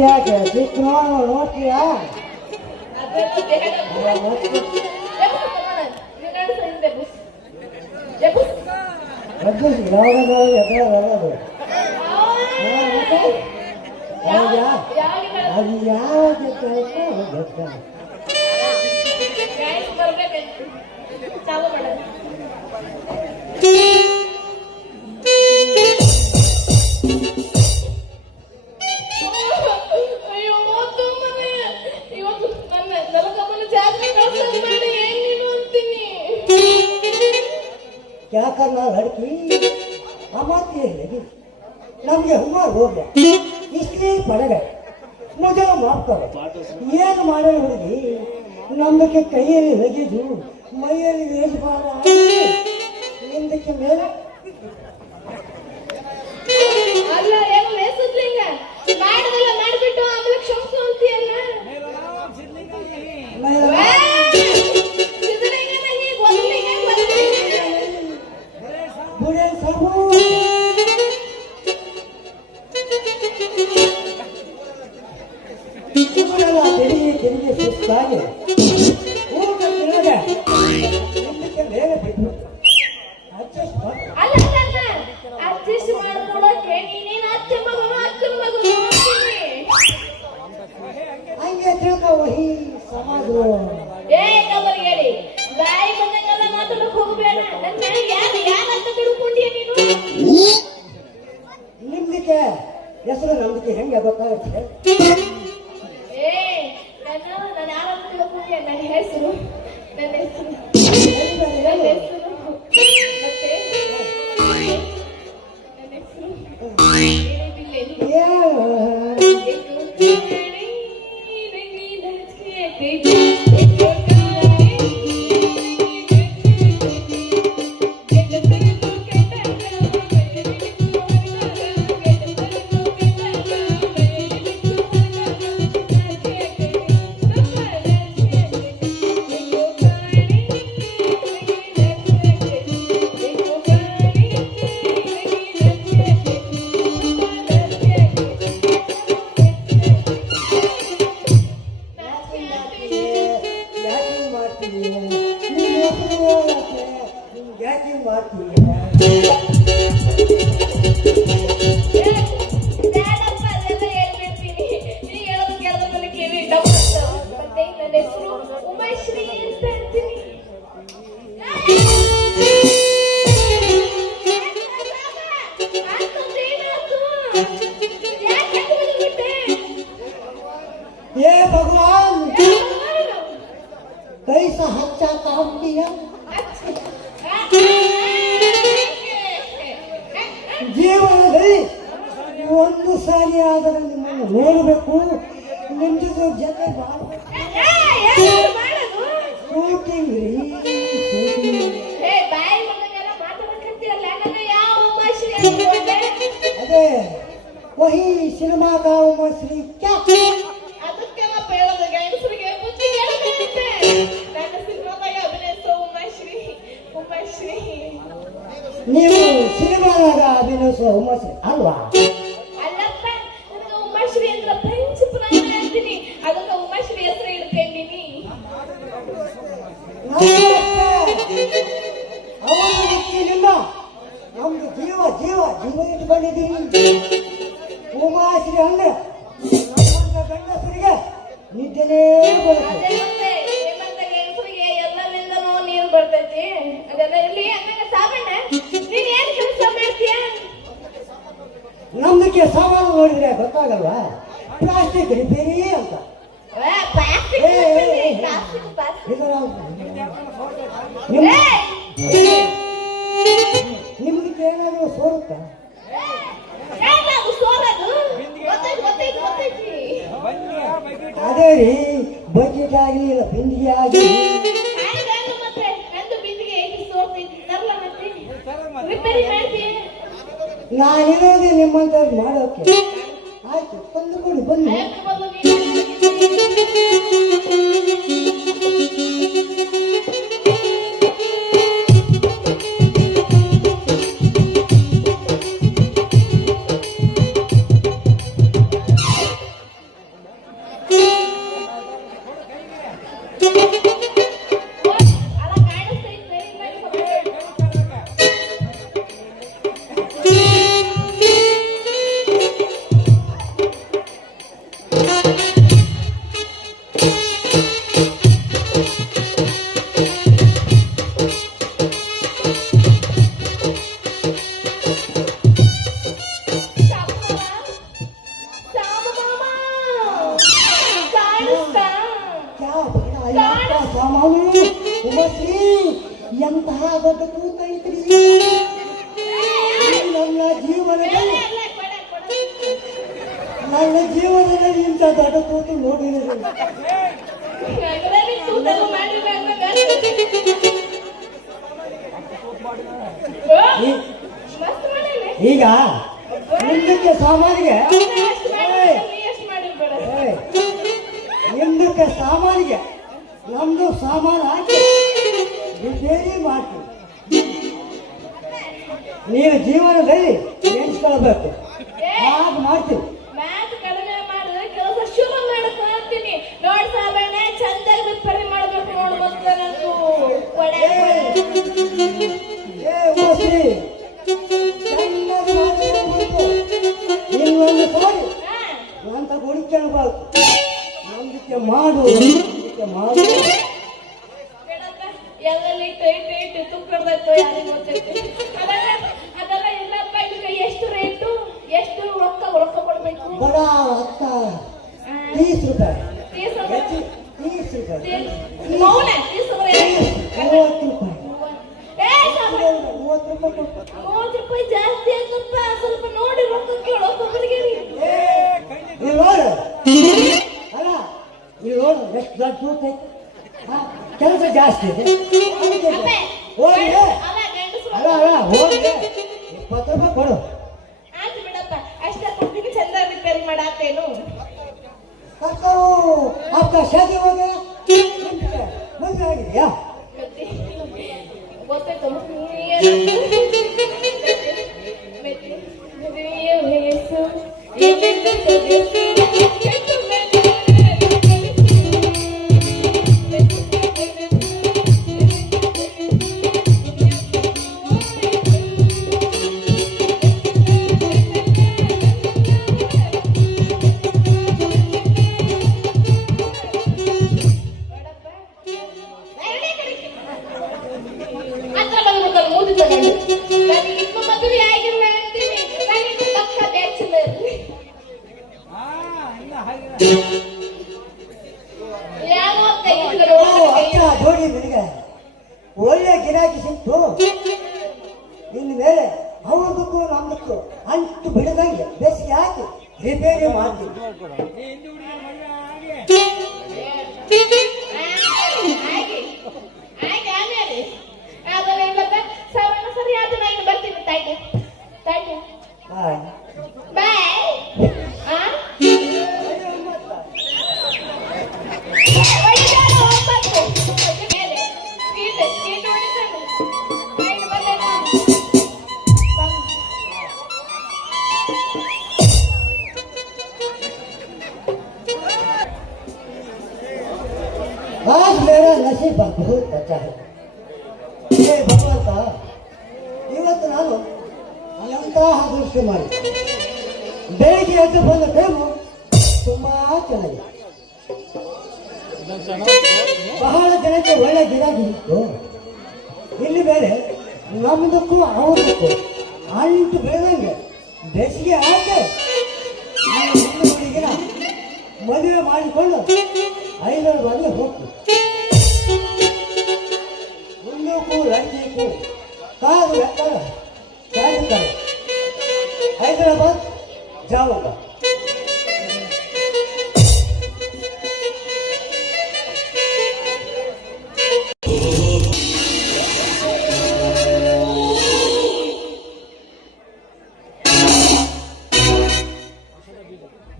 ಯಾಕೆ ಸಿಕ್ಕ ನೋಡ್ತೀಯಾ ಯಾವಾಗ ಅದು ಯಾವ क्या करना लड़की हमारी लगी नम्गे हुआ हो गया इसलिए पड़ गए मुझे माफ करो ಏನು ಮಾಡಲು ಹುಡುಗಿ ನಮ್ಮಕ್ಕೆ ಕೈಯಲ್ಲಿ ಲಗಿದು ಮೈಯಲ್ಲಿ ವೇಷಭಾರ ಹಿಂದಕ್ಕೆ ಮೇಲೆ ಅಲ್ಲ ಏನು ವೇಷದ್ಲಿಂಗ ಮಾಡಿದಲ್ಲ ಮಾಡಿಬಿಟ್ಟು ಆಮೇಲೆ ಕ್ಷಮಿಸು ಅಂತೀಯಲ್ಲ ಬುಡೆ ಸಾಬು ತೆರಿಗೆ ಸುಸ್ತಾಗಿ ಊಟ ತಿನ್ನದೆ ಹಿಂದಕ್ಕೆ ಮೇಲೆ ಬಿಟ್ಟು ಅಡ್ಜಸ್ಟ್ ಮಾಡ್ಕೊಳಕ್ಕೆ ನೀನೇನು ಅತ್ತೆ ಮಗನು ಅಕ್ಕನ ಮಗನು ಹಂಗೆ ತಿಳ್ಕೊ ವಹಿ ಸಮಾಜ ಏ ಕಬರ್ ಹೇಳಿ ಬಾಯಿ ಬಂದಂಗೆಲ್ಲ ಮಾತಾಡಕ್ ಹೋಗ್ಬೇಡ ನನ್ನ ಯಾರಂತ ತಿಳ್ಕೊಂಡಿಯ ನೀನು ನಿಮ್ದಕ್ಕೆ ಹೆಸರು ನಮ್ದಕ್ಕೆ ಹೆಂಗೆ ಗೊತ್ತಾಗುತ್ತೆ ನಾನು ಯಾರಂತ ತಿಳ್ಕೊಂಡಿಯ ನನ್ನ ಹೆಸರು ಮತ್ತೆ ये भगवान कैसा अच्छा काम किया ಜೀವನದಲ್ಲಿ ಒಂದು ಸಾರಿ ಆದರೆ ನಿಮ್ಮನ್ನು ನೋಡಬೇಕು ನಿಮ್ಮ ಜೊತೆ ಶೂಟಿಂಗ್ ರೀ ಅದೇ ವಹಿ ಸಿನಿಮಾ का उमश्री क्या ನೀವು ಸಿನಿಮಾದಾಗ ಅಭಿನಯಿಸುವ ಉಮಾಶ್ರೀ ಅಲ್ವಾ ಅಲ್ಲಪ್ಪ ನನಗೆ ಉಮಾಶ್ರೀ ಅಂದ್ರೆ ಫ್ರೆಂಚ್ ಪ್ರಾಣ ಅಂತೀನಿ ಅದಕ್ಕೆ ಉಮಾಶ್ರೀ ಹೆಸರು ಇಟ್ಕೊಂಡಿನಿ ಅವನು ಗೊತ್ತಿಲ್ಲ ನಮ್ದು ಜೀವ ಜೀವ ಜೀವ ಇಟ್ಕೊಂಡಿದ್ದೀನಿ ಉಮಾಶ್ರೀ ಅಂದ್ರೆ ನಮ್ಮಂತ ಗಂಡಸರಿಗೆ ನಿದ್ದೆನೇ ಬರುತ್ತೆ ಎಲ್ಲರಿಂದನೂ ನೀರು ಬರ್ತೈತಿ ಅದೆಲ್ಲ ಇಲ್ಲಿ ಹಂಗ ಸಾಬಣ್ಣ ನೀನ್ ಏನ್ ಕೆಲಸ ಮಾಡ್ತೀಯ ನಮ್ದಕ್ಕೆ ಸಾಮಾನು ನೋಡಿದ್ರೆ ಗೊತ್ತಾಗಲ್ವಾ ಪ್ಲಾಸ್ಟಿಕ್ ರಿಪೇರಿ ಅಂತ ನಿಮ್ದಕ್ಕೆ ಏನಾದರೂ ಸೋರುತ್ತಾ ಅದೇ ರೀ ಬಕೆಟ್ ಆಗಲಿ ಇಲ್ಲ ಬಿಂದಿಗೆ ಆಗಲಿ ನಾನಿರೋದೇ ನಿಮ್ಮಂಥದ್ದು ಮಾಡೋಕೆ ಆಯ್ತು ತಂದು ಕೊಡಿ ಬನ್ನಿ ಅಲ್ಲ ಕಾಣಿಸ್ತೈತೆ क्या बड़ा अಯ್ಯಪ್ಪ ಸಾಮಾನು ಉಮಶ್ರೀ ಎಂತಹ ದೊಡ್ಡ ಕೂತ ಐತ್ರಿ ನನ್ನ ಜೀವನದಲ್ಲಿ ಇಂಥ ದೊಡ್ಡ ಕೂತು ನೋಡಿರೋದು ಈಗ ಮುಂದಕ್ಕೆ ಸಾಮಾನಿಗೆ ಮುಂದಕ್ಕೆ ಸಾಮಾನಿಗೆ ನಮ್ದು ಸಾಮಾನು ಹಾಕಿ ರಿಪೇರಿ ಮಾಡ್ತೀವಿ ನೀನು ಜೀವನದಲ್ಲಿ ನೆನೆಸ್ಕೊಳ್ಬೇಕು ಹಾಗೆ ಮಾಡ್ತೀವಿ ಮಾತು ಕಡಿಮೆ ಮಾಡಿದ್ರೆ ಕೆಲಸ ಶುಭ ಮಾಡಕ್ ಹೋಗ್ತೀನಿ ನೋಡ್ ಸಾಬಣ್ಣ ಚಂದಾಗಿ ರಿಪೇರಿ ಮಾಡ್ಬೇಕು ನೋಡು ಮತ್ತೆ ನಂದು ಉಮಶ್ರೀ ಚೆನ್ನಾಗಿ ಮಾಡ್ಬೇಕು ಇನ್ನೊಂದು ಸಾರಿ ಅಂತ ಗುಣಿಸ್ಕೊಳ್ಬಾರ್ದು ನಂಬಿಕೆ ಮಾಡು ಎಲ್ಲೆಲ್ಲಿ ಟೈಟ್ ತುಕ್ಕಡ್ಬೇಕು ಯಾರಿಗೆ ಗೊತ್ತೈತಿ ಅದೆಲ್ಲ ಇಲ್ಲಪ್ಪ ಇದಕ್ಕೆ ಎಷ್ಟು ರೇಟು ಎಷ್ಟು ರೊಕ್ಕ ಕೊಡ್ಬೇಕು ಬಡ ಅಕ್ಕ 30 ರೂಪಾಯಿ 30 ರೂಪಾಯಿ 30 ರೂಪಾಯಿ ಮೌನ 30 ರೂಪಾಯಿ 30 ರೂಪಾಯಿ 30 ರೂಪಾಯಿ ಜಾಸ್ತಿ ಆಯ್ತಪ್ಪ ಸ್ವಲ್ಪ ನೋಡಿ ರೊಕ್ಕ ಕೇಳು ಒಬ್ಬೊಬ್ಬರಿಗೆ ಇಲ್ಲಿ ನೋಡು ಅಲ್ಲ ಇಲ್ಲಿ ನೋಡು ಎಷ್ಟು ದೊಡ್ಡ ತೂಕ ಐತೆ ಕೆಲಸ ಜಾಸ್ತಿ ಇದೆ ಹೋಗಿ ಅಲ್ಲ ಹೋಗಿ 20 ರೂಪಾಯಿ ಕೊಡು ಆಯ್ತು ಬಿಡಪ್ಪ ಅಷ್ಟೇ ಕೊಡ್ತೀನಿ ಚಂದ ರಿಪೇರಿ ಮಾಡಾತೇನು ಅಕ್ಕವು ಅಕ್ಕ ಶಾದಿ ಹೋಗಿ ಮದುವೆ ಆಗಿದೆಯಾ ಗೊತ್ತಾಯ್ತು ವಯಸ್ಸು ಮದುವೆ ಆಗಿಲ್ಲ ಅಂತೀನಿ ನನಗೆ ಪಕ್ಕ ಬ್ಯಾಚುಲರ್ ಯಾವ ಅಕ್ಕ ಜೋಡಿ ನಿನಗೆ ಒಳ್ಳೆ ಗಿರಾಕಿ ಸಿಕ್ತು ಇನ್ನು ಮೇಲೆ ಅವ್ರದಕ್ಕೂ ನಮ್ದಕ್ಕೂ ಅಂಟು ಬಿಡದಂಗೆ ಬೇಸಿಗೆ ಹಾಕಿ ರಿಪೇರಿ ಮಾಡ್ತೀವಿ ಸರಿ ಆದ ನಾನು ಬರ್ತೀನಿ ತಾಯ್ತು ಬಾಯ್ आज मेरा नसीब बहुत अच्छा है हे ಭಗವಂತ ಇವತ್ತು ನಾನು ಎಂತಹ ಅದೃಷ್ಟ ಮಾಡಿ ಬೆಳಿಗ್ಗೆ ಎದ್ದು ಬಂದ ಟೈಮು ತುಂಬಾ ಚೆನ್ನಾಗಿದೆ ಬಹಳ ಜನಕ್ಕೆ ಒಳ್ಳೆ ಗಿರಾಕಿ ಇತ್ತು ಇಲ್ಲಿ ಬೇರೆ ನಮ್ದಕ್ಕೂ ಅವ್ರದಕ್ಕೂ ಅಂಟು ಬೆಳೆದಂಗೆ ಬೇಸಿಗೆ ಆಯ್ತು ಹುಡುಗಿನ ಮದುವೆ ಮಾಡಿಕೊಂಡು 500 ಬಾರಿಗೆ ಹೋಗ್ತೀವಿ को लड़की को कार रहकर कर हैदराबाद जाऊंगा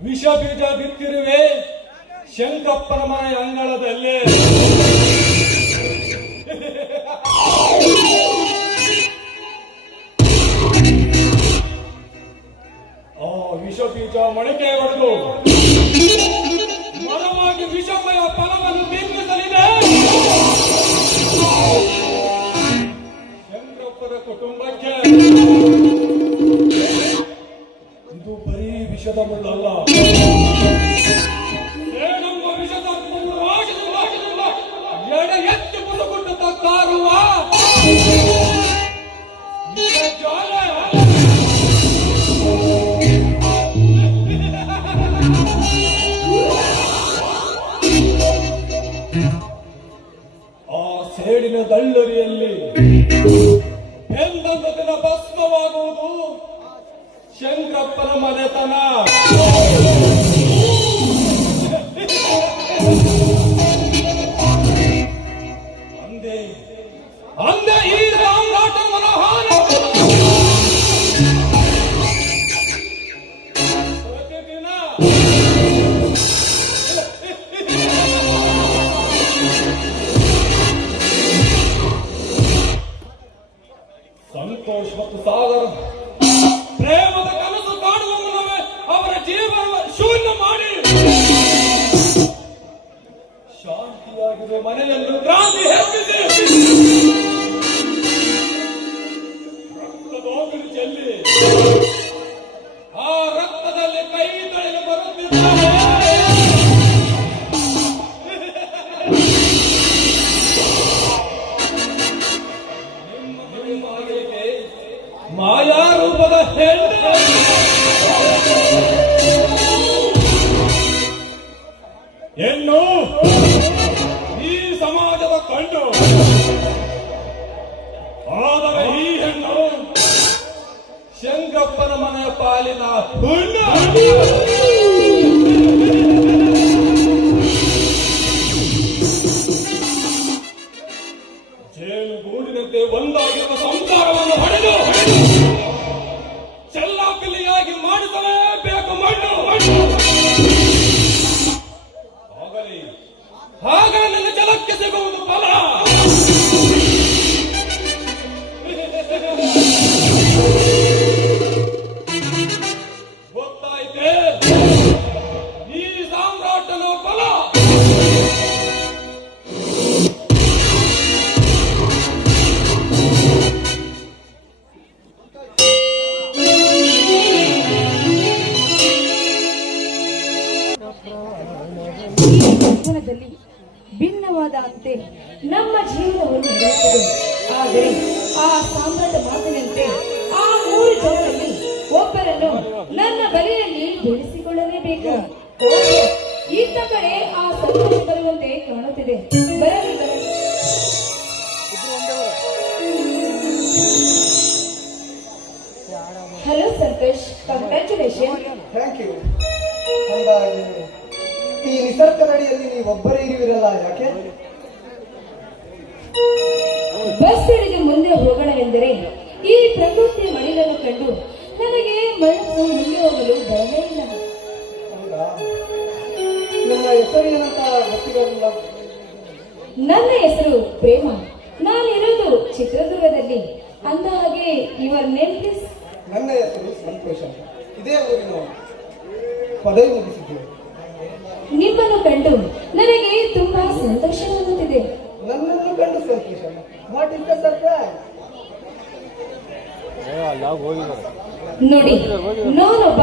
ವಿಷ ಬೀಜ ಬಿತ್ತಿರುವೆ ಶಂಕಪ್ಪನ ಮನೆ ಅಂಗಳದಲ್ಲಿ ಆ ಸೇಡಿನ ದಳ್ಳರಿಯಲ್ಲಿ ಎಂದೊಂದು ದಿನ ಭಸ್ಮವಾಗುವುದು ಶಂಕರಪ್ಪನ ಮನೆತನ. ಅಂದೇ ಅಂದೇ ಈ ಸಾಮ್ರಾಟ ಮನೋಹರ ಪ್ರತಿದಿನ ಸಂತೋಷ್ ಮತ್ತು ಸಾಗರ ಪ್ರೇಮದ ಕನಸು ಕಾಣುವ ಮುನ್ನವೇ ಅವರ ಜೀವನ ಶೂನ್ಯ ಮಾಡಿ ಶಾಂತಿಯಾಗಿದೆ ಮನೆಯನ್ನು ಕ್ರಾಂತಿ ಹೆಚ್ಚಿಸಿ ರಕ್ತದೋಗಲು ಚೆಲ್ಲಿ ಆ ರಕ್ತದಲ್ಲಿ ಕೈ ತೊಳೆದು ಬರುತ್ತಿದ್ದಾರೆ. ಮಾಯಾ ರೂಪದ ಹೆಣ್ಣು ಹೆಣ್ಣು ಈ ಸಮಾಜದ ಕಣ್ಣು. ಆದರೆ ಈ ಹೆಣ್ಣು ಶಂಕರಪ್ಪನ ಮನೆಯ ಪಾಲಿನ ಹುಣ್ಣು. ಜೇನುಗೂಡಿನಂತೆ ಒಂದಾಗಿರುವ ಸಂಸಾರವನ್ನು ಹೊಡೆದು ಚೆಲ್ಲಾಪಿಲ್ಲಿಯಾಗಿ ಮಾಡಿಸಲೇಬೇಕು ಮಣ್ಣು. ಆಗ ನನ್ನ ಜಲಕ್ಕೆ ಸಿಗುವುದು ಫಲ. ಗೊತ್ತಾಯ್ತೆ ಈ ಸಾಮ್ರಾಟನ ಫಲ. ಜೀವನದಲ್ಲಿ ಭಿನ್ನವಾದ ಅಂತೆ ನಮ್ಮ ಜೀವನವನ್ನು ನಡೆಯುತ್ತದೆ. ಆದರೆ ಆ ಸಾಮ್ರಾಟ ಮಾತಿನಂತೆ ಆ 3 ಜನರಲ್ಲಿ ಒಬ್ಬರನ್ನು ನನ್ನ ಬಳಿಯಲ್ಲಿ ಬೆಳೆಸಿಕೊಳ್ಳಲೇಬೇಕು. ಈತ ಕಡೆ ಆ ಸಂತೋಷ ಬರುವಂತೆ ಕಾಣುತ್ತಿದೆ. ಬರಲಿ ಬರಲಿ. Hello Santosh, congratulation. Thank you. ಅಂದಾಗೆ ಈ ನಿಸರ್ಗದಡಿಯಲ್ಲಿ ನೀವೊಬ್ಬರೇ ಇರುವಿರಲ್ಲ, ಯಾಕೆ? ಬಸ್ ಹಿಡಿದು ಮುಂದೆ ಹೋಗೋಣವೆಂದರೆ ಈ ಪ್ರಕೃತಿಯ ಮಡಿಲನ್ನು ಕಂಡು ನನಗೆ ಮನಸ್ಸು ಮುಂದೆ ಹೋಗಲು ಬರಲೇ ಇಲ್ಲ. ಹೌದಾ? ನನ್ನ ಹೆಸರು ಏನಂತ ಗೊತ್ತಿರಲಿಲ್ಲ. ನನ್ನ ಹೆಸರು ಪ್ರೇಮ. ನಾನಿರೋದು ಚಿತ್ರದುರ್ಗದಲ್ಲಿ. ಅಂದ ಹಾಗೆ ಯುವರ್ ನೇಮ್ ಪ್ಲೀಸ್? ನನ್ನ ಹೆಸರು ಸಂತೋಷ. ಇದೇ ಊರಿನ ಪದವಿ ಮುಗಿಸಿದ್ದೇವೆ. ನಿಮ್ಮನ್ನು ಕಂಡು ನನಗೆ ತುಂಬಾ ಸಂತೋಷವಾಗುತ್ತಿದೆ. ನನ್ನನ್ನು ಕಂಡು ಸಂತೋಷ. What is the surprise? ನೋಡಿ, ನಾನೊಬ್ಬ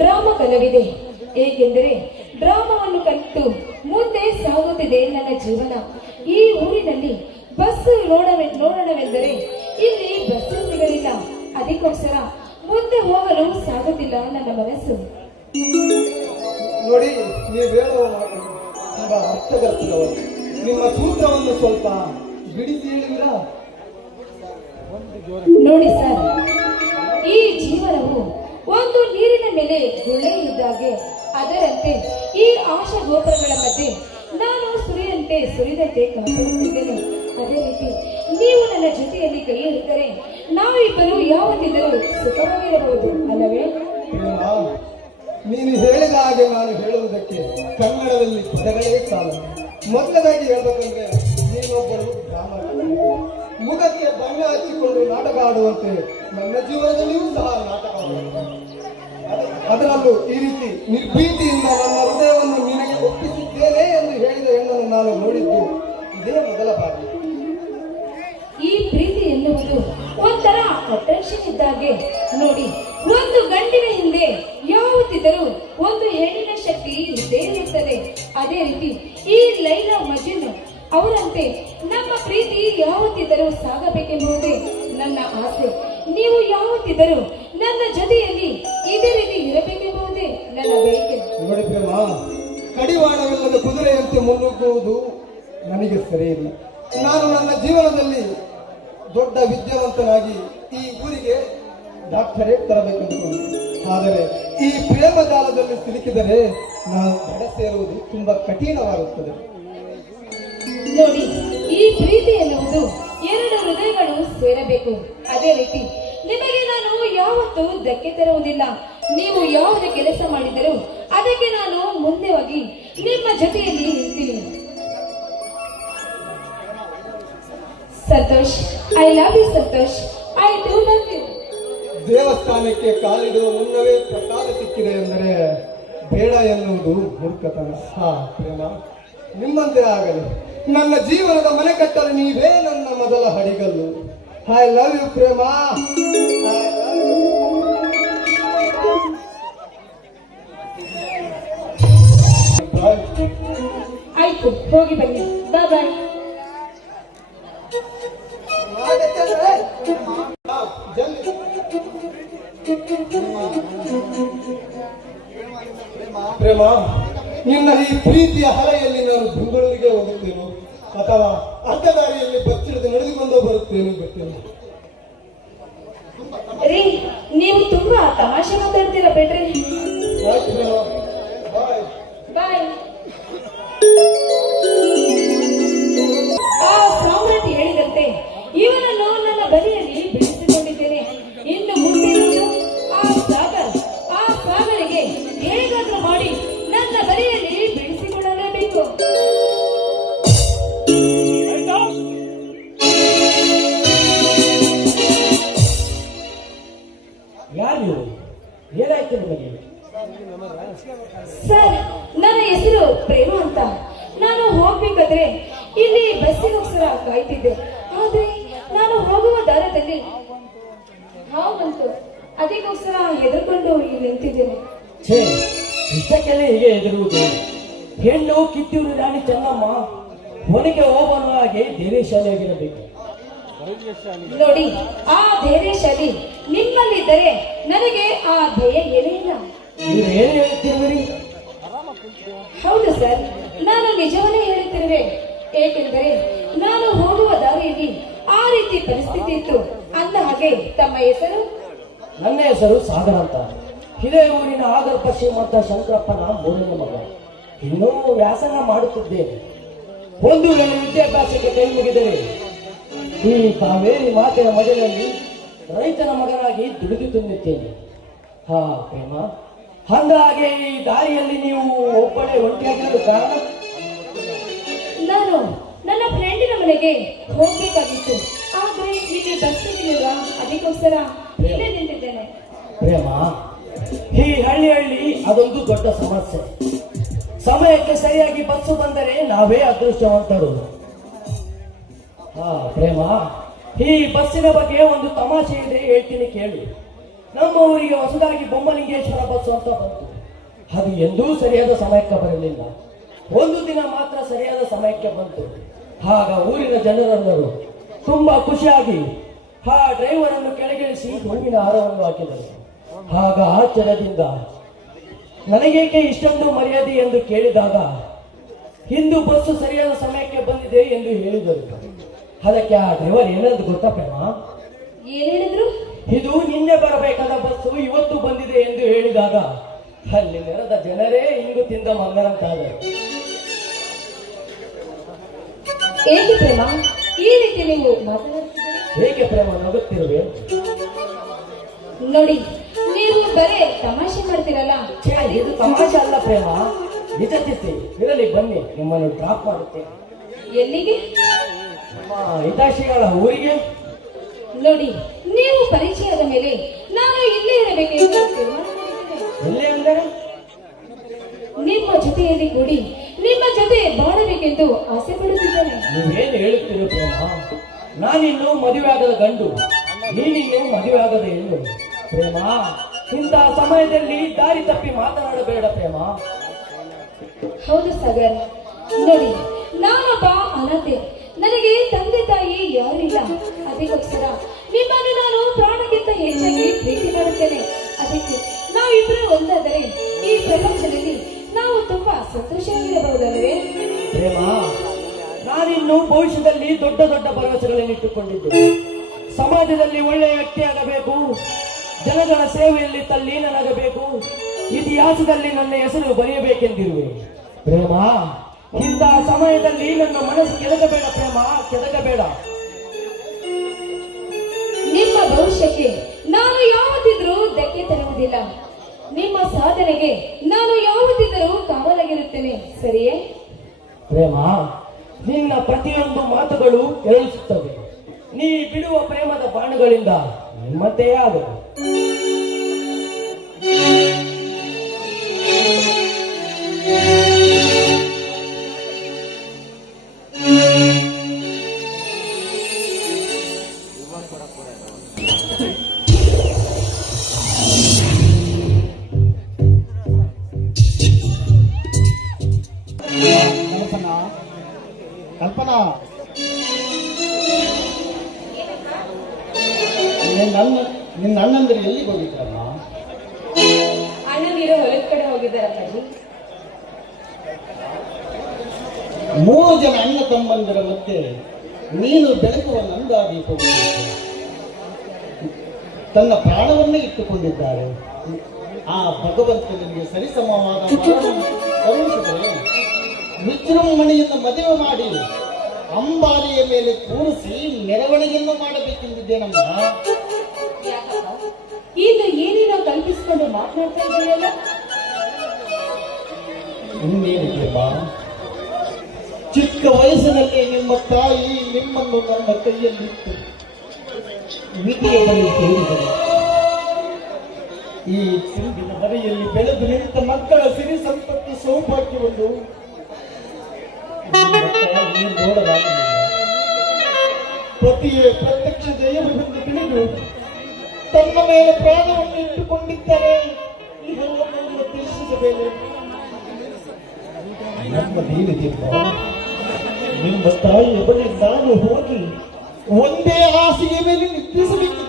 ಡ್ರಾಮಾ ಕಲಾವಿದೆ. ಏಕೆಂದರೆ ಡ್ರಾಮಾವನ್ನು ಕಲಿತು ಮುಂದೆ ಸಾಗುತ್ತಿದೆ ನನ್ನ ಜೀವನ. ಈ ಊರಿನಲ್ಲಿ ಬಸ್ ನೋಡೋಣವೆಂದರೆ ಇಲ್ಲಿ ಬಸ್ ಸಿಗಲಿಲ್ಲ. ಅದಕ್ಕೋಸ್ಕರ ಮುಂದೆ ಹೋಗಲು ಸಾಗುತ್ತಿಲ್ಲ ನನ್ನ ಮನಸ್ಸು. ನೋಡಿ, ನೀವು ಹೇಳುವ ಮಾತು ತುಂಬಾ ಅರ್ಥಗರ್ಭಿತವರು. ನಿಮ್ಮ ಸೂತ್ರವನ್ನು ಸ್ವಲ್ಪ ಬಿಡಿಸಿ ಹೇಳಿವಿರಾ? ನೋಡಿ ಸರ್, ಈ ಜೀವನವು ಒಂದು ನೀರಿನ ಮೇಲೆ ಗುಳ್ಳೆ ಇದ್ದಾಗೆ. ಅದರಂತೆ ಈ ಆಶಾ ಗೋಪುರಗಳ ಮಧ್ಯೆ ನಾನು ಸುರಿದಂತೆ ಕಾಪಾಡುತ್ತಿದ್ದೇನೆ. ಅದೇ ರೀತಿ ನೀವು ನನ್ನ ಜೊತೆಯಲ್ಲಿ ಕೈ ಹಿಡಿದರೆ ನಾವಿಬ್ಬರು ಯಾವತ್ತಿದ್ದರೂ ಸುಖವಾಗಿರಬಹುದು, ಅಲ್ಲವೇ? ನೀನು ಹೇಳಿದ ಹಾಗೆ ನಾನು ಹೇಳುವುದಕ್ಕೆ ಕನ್ನಡದಲ್ಲಿ ಪದಗಳೇ ಸಾಲ. ಮೊದಲದಾಗಿ ಹೇಳ್ಬೇಕಂದ್ರೆ, ನೀನೊಬ್ಬರು ಬ್ರಾಹ್ಮಣ. ಮುಖಕ್ಕೆ ಬಣ್ಣ ಹಚ್ಚಿಕೊಂಡು ನಾಟಕ ಆಡುವಂತೆ ನನ್ನ ಜೀವನದಲ್ಲಿಯೂ ಸಹ ನಾಟಕ ಆಡುವುದು. ಅದರಲ್ಲೂ ಈ ರೀತಿ ನಿರ್ಭೀತಿಯಿಂದ ನನ್ನ ಹೃದಯವನ್ನು ನಿನಗೆ ಒಪ್ಪಿಸಿದ್ದೇನೆ ಎಂದು ಹೇಳಿದ ಹೆಣ್ಣನ್ನು ನಾನು ನೋಡಿದ್ದು ಇದೇ ಮೊದಲ ಬಾರಿ. ಈ ಪ್ರೀತಿ ಎನ್ನುವುದು ಒಂಥರ ಅಟ್ರಾಕ್ಷನ್ ಇದ್ದಾಗೆ. ನೋಡಿ, ಒಂದು ಗಂಡಿನ ಹಿಂದೆ ಯಾವತ್ತಿದ್ದರೂ ಒಂದು ಹೆಣ್ಣಿನ ಶಕ್ತಿ ಇದ್ದೇ ಇರುತ್ತದೆ. ಅದೇ ರೀತಿ ಈ ಲೈಲಾ ಮಜ್ನು ಅವರಂತೆ ನಮ್ಮ ಪ್ರೀತಿ ಯಾವತ್ತಿದ್ದರೂ ಸಾಗಬೇಕೆಂಬುದೇ ನನ್ನ ಆಸೆ. ನೀವು ಯಾವತ್ತಿದ್ದರೂ ನನ್ನ ಜೊತೆಯಲ್ಲಿ ಇದೇ ರೀತಿ ಇರಬೇಕೆಂಬುದೇ ನನ್ನ ಬಯಕೆ. ನೋಡಿ ಪ್ರೇಮ, ಕಡಿವಾಣವಿಲ್ಲದ ಕುದುರೆಯಂತೆ ಮುನ್ನುಗ್ಗುವುದು ನನಗೆ ಸರಿಯಿಲ್ಲ. ನಾನು ನನ್ನ ಜೀವನದಲ್ಲಿ ದೊಡ್ಡ ವಿದ್ಯಾವಂತನಾಗಿ ಈ ಊರಿಗೆ ಡಾಕ್ಟರೇಟ್ ತರಬೇಕೆಂದುಕೊಂಡು, ಆದರೆ ಈ ಪ್ರೇಮ ಜಾಲದಲ್ಲಿ ಸಿಲುಕಿದರೆ ನಾನು ದಡ ಸೇರುವುದು ತುಂಬಾ ಕಠಿಣವಾಗುತ್ತದೆ. ನೋಡಿ, ಈ ಪ್ರೀತಿ ಎನ್ನುವುದು ಎರಡು ಹೃದಯಗಳು ಸೇರಬೇಕು. ಅದೇ ರೀತಿ ನಿಮಗೆ ನಾನು ಯಾವತ್ತೂ ಧಕ್ಕೆ ತರುವುದಿಲ್ಲ. ನೀವು ಯಾವುದೇ ಕೆಲಸ ಮಾಡಿದರೂ ಅದಕ್ಕೆ ನಾನು ಮುಂದೆ ಹೋಗಿ ನಿಮ್ಮ ಜೊತೆಯಲ್ಲಿ ನಿಲ್ತೀನಿ. Santosh, I love you Santosh, I do love you. ದೇವಸ್ಥಾನಕ್ಕೆ ಕಾಲಿಡುವ ಮುನ್ನವೇ ಪ್ರಸಾದ ಸಿಕ್ಕಿದೆ ಎಂದರೆ ಬೇಡ ಎನ್ನುವುದು ಮೂರ್ಖತನ. ಹಾ ಪ್ರೇಮ, ನಿಮ್ಮಂತೆ ಆಗಲಿ. ನನ್ನ ಜೀವನದ ಮನೆ ಕಟ್ಟಲು ನೀವೇ ನನ್ನ ಮೊದಲ ಹಡಿಗಲ್ಲು. ಐ ಲವ್ ಯು ಪ್ರೇಮ. ಆಯ್ತು, ಹೋಗಿ ಬನ್ನಿ. ಬಾಯ್ ಬಾಯ್. ಪ್ರೇಮ, ನಿನ್ನ ಈ ಪ್ರೀತಿಯ ಹಲೆಯಲ್ಲಿ ನಾನು ಬೆಂಗಳೂರಿಗೆ ಹೋಗುತ್ತೇನೋ ಅಥವಾ ಅರ್ಧ ದಾರಿಯಲ್ಲಿ ಬಚ್ಚಿಡದೆ ನಡೆದುಕೊಂಡು ಬರುತ್ತೇನೋ ಗೊತ್ತಿಲ್ಲ. ರೀ, ನೀವು ತುಂಬಾ ತಮಾಷೆ ಮಾತಾಡ್ತೀರಾ ಬೇಡ್ರಿ. ಆಯ್ತು ಪ್ರೇಮ, ಬಾಯ್. ಬಾಯ್. ಆ ಸಾಮ್ರಾಟ್ ಹೇಳಿದಂತೆ ಇವನನ್ನು ನನ್ನ ಬದಿಯಲ್ಲಿ ಬಿಡಿಸಿಕೊಂಡಿದ್ದೇನೆ. ಇನ್ನು ಮುಂದೆ ಇರುವುದು ಆ ಸಾಗರಿಗೆ ಹೇಗಾದ್ರೂ ಮಾಡಿ ನನ್ನ ಬದಿಯಲ್ಲಿ ಬಿಡಿಸಿಕೊಳ್ಳಲೇಬೇಕು. ಯಾರು? ಏನಾಯ್ತು ನಿಮಗೆ? ಸರ್, ನನ್ನ ಹೆಸರು ಪ್ರೇಮ ಅಂತ. ನಾನು ಹೋಗ್ಬೇಕಾದ್ರೆ ಇಲ್ಲಿ ಬಸ್ಸಿಗೋಸ್ಕರ ಕಾಯ್ತಿದ್ದೆ. ಆದ್ರೆ ನಾನು ಹೋಗುವ ದಾರದಲ್ಲಿ ಹಾವು ಬಂತು. ಅದಕ್ಕೋಸ್ಕರ ಹೆದರ್ಕೊಂಡು ಇಲ್ಲಿ ನಿಂತಿದ್ದೇನೆ. ಛೇ, ಇಷ್ಟಕ್ಕೆಲ್ಲ ಹೀಗೆ ಎದುರುವುದು? ಹೆಣ್ಣು ಕಿತ್ತೂರು ರಾಣಿ ಚೆನ್ನಮ್ಮ ಹೊರಗೆ ಹೋಗುವ ಹಾಗೆ ಧೈರ್ಯಶಾಲಿಯಾಗಿರಬೇಕು. ನೋಡಿ, ಆ ಧೈರ್ಯಶಾಲಿ ನಿಮ್ಮಲ್ಲಿದ್ದರೆ ನನಗೆ ಆ ಭಯ ಏನೇ ಇಲ್ಲ. ನೀವು ಏನು ಹೇಳ್ತಿರುವಿರಿ? ಹೌದು ಸರ್, ನಾನು ನಿಜವನ್ನೇ ಹೇಳುತ್ತಿರುವೆ. ಏಕೆಂದರೆ ನಾನು ಹೋಗುವ ದಾರಿಯಲ್ಲಿ ಆ ರೀತಿ ಪರಿಸ್ಥಿತಿ ಇತ್ತು. ಅಂದ ಹಾಗೆ ತಮ್ಮ ಹೆಸರು? ನನ್ನ ಹೆಸರು ಸಾಗರ ಅಂತ. ಇದೇ ಊರಿನ ಆಗರ್ಭ ಶ್ರೀಮಂತ ಶಂಕರಪ್ಪನ ಮೂರನೇ ಮಗ. ಇನ್ನೂ ವ್ಯಾಸಂಗ ಮಾಡುತ್ತಿದ್ದೇನೆ. ಒಂದು ವೇಳೆ ವಿದ್ಯಾಭ್ಯಾಸಕ್ಕೆ ಕೈ ಮುಗಿದರೆ ಈ ಕಾವೇರಿ ಮಾತೆಯ ಮಡಿಲಲ್ಲಿ ರೈತನ ಮಗನಾಗಿ ದುಡಿದು ತುಂಬುತ್ತೇನೆ. ಹಾ ಪ್ರೇಮ, ಹಂಗಾಗೆ ಈ ದಾರಿಯಲ್ಲಿ ನೀವು ಒಬ್ಬಳೇ ಒಂಟಿಯಾಗಿರಲು ಕಾರಣ? ನಾನು ನನ್ನ ಫ್ರೆಂಡಿನ ಮನೆಗೆ ಹೋಗ್ಬೇಕಾಗಿತ್ತು. ಆದ್ರೆ ಇಲ್ಲಿ ಬಸ್ ಸಿಗಲಿಲ್ಲ. ಅದಕ್ಕೋಸ್ಕರ ಇಲ್ಲೇ ನಿಂತಿದ್ದೇನೆ. ಪ್ರೇಮ, ಈ ಹಳ್ಳಿ ಅದೊಂದು ದೊಡ್ಡ ಸಮಸ್ಯೆ. ಸಮಯಕ್ಕೆ ಸರಿಯಾಗಿ ಬಸ್ಸು ಬಂದರೆ ನಾವೇ ಅದೃಷ್ಟವಂತರು. ಹಾ ಪ್ರೇಮ, ಈ ಬಸ್ಸಿನ ಬಗ್ಗೆ ಒಂದು ತಮಾಷೆ ಇದೆ, ಹೇಳ್ತೀನಿ ಕೇಳು. ನಮ್ಮ ಊರಿಗೆ ಹೊಸದಾಗಿ ಬೊಮ್ಮಲಿಂಗೇಶ್ವರ ಬಸ್ಸು ಅಂತ ಬಂತು. ಅದು ಎಂದೂ ಸರಿಯಾದ ಸಮಯಕ್ಕೆ ಬರಲಿಲ್ಲ. ಒಂದು ದಿನ ಮಾತ್ರ ಸರಿಯಾದ ಸಮಯಕ್ಕೆ ಬಂತು. ಆಗ ಊರಿನ ಜನರೆಲ್ಲರೂ ತುಂಬಾ ಖುಷಿಯಾಗಿ ಆ ಡ್ರೈವರ್ ಅನ್ನು ಕೆಳಗಿಳಿಸಿ ಹೂವಿನ ಹಾರವನ್ನು ಹಾಕಿದರು. ಆಗ ಆಶ್ಚರ್ಯದಿಂದ ನನಗೇಕೆ ಇಷ್ಟೊಂದು ಮರ್ಯಾದೆ ಎಂದು ಕೇಳಿದಾಗ ಇಂದು ಬಸ್ಸು ಸರಿಯಾದ ಸಮಯಕ್ಕೆ ಬಂದಿದೆ ಎಂದು ಹೇಳಿದರು. ಅದಕ್ಕೆ ಆ ಡ್ರೈವರ್ ಏನಂದು ಗೊತ್ತಾ ಪ್ರೇಮ? ಏನ್ ಹೇಳಿದ್ರು? ಇದು ನಿನ್ನೆ ಬರಬೇಕಾದ ಬಸ್ಸು ಇವತ್ತು ಬಂದಿದೆ ಎಂದು ಹೇಳಿದಾಗ ಅಲ್ಲಿ ನೆರೆದ ಜನರೇ ಇಂಗು ತಿಂದ ಮಂಗನಂತಾದರು. ಏಕೆ ಪ್ರೇಮ ಈ ರೀತಿ ನೀವು ಮಾತನಾಡ್ತಿದ್ದೀರಿ? ಹೇಗೆ ಪ್ರೇಮ ನಗುತ್ತಿರುವೆ? ನೋಡಿ, ನೀವು ಬರೇ ತಮಾಷೆ ಮಾಡ್ತೀರಲ್ಲ. ಛೇ, ಇದು ತಮಾಷೆ ಅಲ್ಲ ಪ್ರೇಮ, ನಿಜ ಚಿತ್ತಿ. ಇರಲಿ ಬನ್ನಿ, ನಿಮ್ಮನ್ನು ಡ್ರಾಪ್ ಮಾಡುತ್ತೇನೆ. ಎಲ್ಲಿಗೆ? ನಮ್ಮ ಹಿತಾಶಿಗಳ ಊರಿಗೆ. ನೋಡಿ, ನೀವು ಪರಿಚಯದ ಮೇಲೆ ನಾನು ಇಲ್ಲೇ ಇರಬೇಕೆಂದು ತೀರ್ಮಾನ ಮಾಡಿದ್ದೇನೆ. ಎಲ್ಲಿ ಅಂದರೆ? ನಿಮ್ಮ ಜೊತೆಯಲ್ಲಿ ಕೂಡಿ ನಿಮ್ಮ ಜೊತೆ ಬಾಳಬೇಕೆಂದು ಆಸೆ ಪಡುತ್ತಿದ್ದೇನೆ. ನೀವೇನು ಹೇಳುತ್ತೀರೋ ಪ್ರೇಮ? ನಾನಿನ್ನು ಮದುವೆ ಆಗದ ಗಂಡು, ನೀನಿನ್ನು ಮದುವೆ ಆಗದ ಹೆಣ್ಣು. ಪ್ರೇಮ, ಇಂತಹ ಸಮಯದಲ್ಲಿ ದಾರಿ ತಪ್ಪಿ ಮಾತನಾಡಬೇಡ ಪ್ರೇಮ. ಹೌದು ಸಾಗರ್, ನೋಡಿ, ನಾನೊಬ್ಬ ಅನಾಥೆ. ನನಗೆ ತಂದೆ ತಾಯಿ ಯಾರು ಇಲ್ಲ. ಅದಕ್ಕೋಸ್ಕರ ನಿಮ್ಮನ್ನು ನಾನು ಪ್ರಾಣಕ್ಕಿಂತ ಹೆಚ್ಚಾಗಿ ಪ್ರೀತಿ ಮಾಡುತ್ತೇನೆ. ಅದಕ್ಕೆ ನಾವಿಬ್ಬರು ಒಂದಾದರೆ ಈ ಪ್ರಪಂಚದಲ್ಲಿ ನಾವು ತುಂಬಾ ಸಂತೋಷವಾಗಿರಬಹುದಲ್ವೇ? ಪ್ರೇಮ, ನಾನಿನ್ನು ಭವಿಷ್ಯದಲ್ಲಿ ದೊಡ್ಡ ದೊಡ್ಡ ಭರವಸೆಗಳನ್ನು ಇಟ್ಟುಕೊಂಡಿದ್ದೆ. ಸಮಾಜದಲ್ಲಿ ಒಳ್ಳೆಯ ವ್ಯಕ್ತಿಯಾಗಬೇಕು, ಜನಗಳ ಸೇವೆಯಲ್ಲಿ ತಲ್ಲೀನನಾಗಬೇಕು, ಇತಿಹಾಸದಲ್ಲಿ ನನ್ನ ಹೆಸರು ಬರೆಯಬೇಕೆಂದಿರುವೆ. ಪ್ರೇಮ, ಇಂತಹ ಸಮಯದಲ್ಲಿ ನನ್ನ ಮನಸ್ಸು ಕೆದಕಬೇಡ ಪ್ರೇಮ, ಕೆದಕಬೇಡ. ನಿಮ್ಮ ಭವಿಷ್ಯಕ್ಕೆ ನಾನು ಯಾವತ್ತಿದ್ರೂ ಧಕ್ಕೆ ತರುವುದಿಲ್ಲ. ನಿಮ್ಮ ಸಾಧನೆಗೆ ನಾನು ಯಾವತ್ತಿದ್ದರೂ ಕಾವಲಾಗಿರುತ್ತೇನೆ, ಸರಿಯೇ? ಪ್ರೇಮ, ನಿನ್ನ ಪ್ರತಿಯೊಂದು ಮಾತುಗಳು ಕೇಳಿಸುತ್ತವೆ. ನೀ ಬಿಡುವ ಪ್ರೇಮದ ಬಾಣಗಳಿಂದ ನಿಮ್ಮಂತೆಯೇ ಆಗದು. ಕಲ್ಪನಾ, ನಿನ್ನ ಅಣ್ಣಂದ್ರೆ ಎಲ್ಲಿಗೆ ಹೋಗಿದ್ರಮ್ಮ? ಅಣ್ಣನಿರೋ ಹೊಲದ ಕಡೆ ಹೋಗಿದ್ದಾರಪ್ಪಾಜಿ. 3 ಜನ ಅಣ್ಣ ತಮ್ಮಂದಿರ ಮಧ್ಯೆ ನೀನು ಬೆಳಗುವ ನಂದಾದೀಪವು ತನ್ನ ಪ್ರಾಣವನ್ನೇ ಇಟ್ಟುಕೊಂಡಿದ್ದಾರೆ. ಆ ಭಗವಂತ ನಿಮಗೆ ಸರಿಸಮವಾದ ಕರುಣಿಸಿದರೆ ವಿಜೃಂಭಣೆಯನ್ನು ಮದುವೆ ಮಾಡಿ ಅಂಬಾರಿಯ ಮೇಲೆ ಕೂರಿಸಿ ಮೆರವಣಿಗೆಯನ್ನು ಮಾಡಬೇಕೆಂದಿದ್ದೇನಮ್ಮ. ಈಗ ಏನೇನೋ ಕಲ್ಪಿಸಿಕೊಂಡು ಮಾತನಾಡ್ತಾ ಇದ್ದೀರಲ್ಲ? ಇನ್ನೇನಿದೆ ಬಾ, ಚಿಕ್ಕ ವಯಸ್ಸಿನಲ್ಲಿ ನಿಮ್ಮ ತಾಯಿ ನಿಮ್ಮನ್ನು ನನ್ನ ಕೈಯಲ್ಲಿತ್ತು ವಿಧಿಯ ಬಳಿ ಸೇರಿದರು. ಈ ತುಂಬಿನ ಮನೆಯಲ್ಲಿ ಬೆಳೆದು ನಿಂತ ಮಕ್ಕಳ ಸಿರಿ ಸಂಪತ್ತು ಸೌಭಾಗ್ಯವನ್ನು ನೋಡಲಾಗಲಿಲ್ಲ. ಪತಿಯೇ ಪ್ರತ್ಯಕ್ಷ ದೈವವೆಂದು ತಿಳಿದು ತನ್ನ ಮೇಲೆ ಪ್ರಾಣವನ್ನು ಇಟ್ಟುಕೊಂಡಿದ್ದರೆ ಇಹಲೋಕವನ್ನು ತ್ಯಜಿಸಬೇಕು. ನಮ್ಮ ನೀರಿಗಿಂತ ನಿಮ್ಮ ತಾಯಿಯ ಬಳಿ ನಾನು ಹೋಗಿ ಒಂದೇ ಹಾಸಿಗೆ ಮೇಲೆ ನಿದ್ರಿಸಬೇಕಿದೆ.